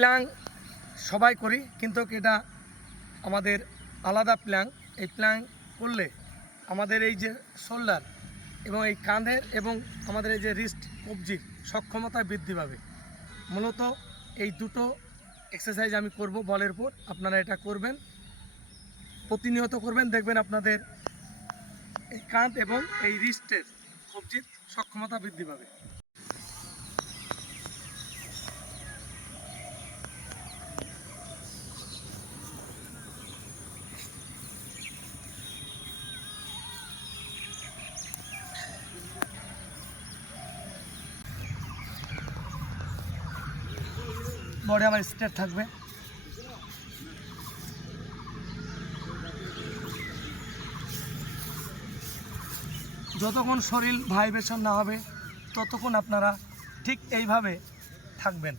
Plank সবাই করি, কিন্তু এটা আমাদের আলাদা প্ল্যাং। এই প্ল্যাং করলে আমাদের এই যে শোল্ডার এবং এই কাঁধের এবং আমাদের এই যে রিস্ট কবজির সক্ষমতা বৃদ্ধি পাবে। মূলত এই দুটো এক্সারসাইজ আমি করব বলের উপর, আপনারা এটা করবেন, প্রতিনিয়ত করবেন, দেখবেন আপনাদের এই কাঁধ এবং এই রিস্টের কবজির সক্ষমতা বৃদ্ধি পাবে। বডি আমার স্ট্রেট থাকবে। যতক্ষণ শরীর ভাইব্রেশন না হবে ততক্ষণ আপনারা ঠিক এইভাবে থাকবেন।